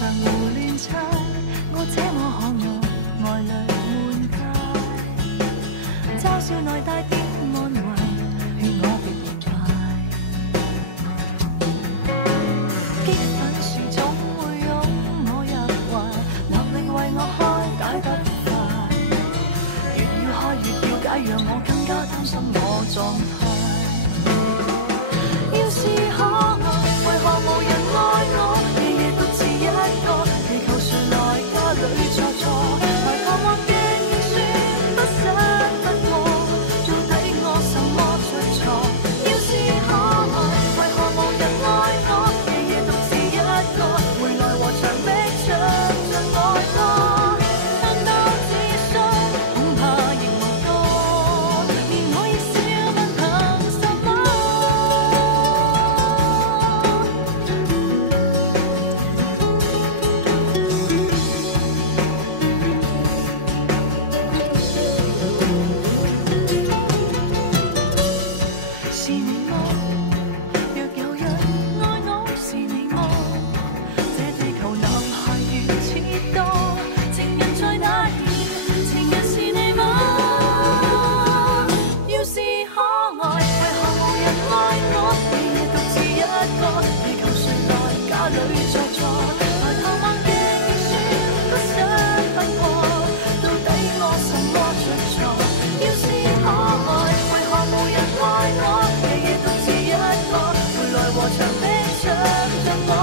上胡亂猜，我這麼可愛，愛侶滿街，嘲笑內帶點安慰，勸我別明白。激憤時總會擁我入懷，落力為我開解不快，越要開越要解，讓我更加擔心我狀態。要是可愛，為何無人愛我？夜夜獨自一個，祈求誰來家裏坐坐，來看我驚亦算不失不過，到底我什麼出錯？要是可愛，為何無人愛我？夜夜獨自一個，回來和牆壁唱着愛歌，難道自信恐怕亦無多，連我亦笑問憑什麼？是你麼？若有人愛我，是你麼？這地球男孩如此多，情人在哪兒？情人是你麼？要是可愛，為何無人愛我？夜夜獨自一個，祈求誰來家裏坐坐，來探望鏡亦算不失不過，到底我什麼出錯？要是可愛，為何無人愛我？夜夜獨自一個，回來和牆壁唱着愛。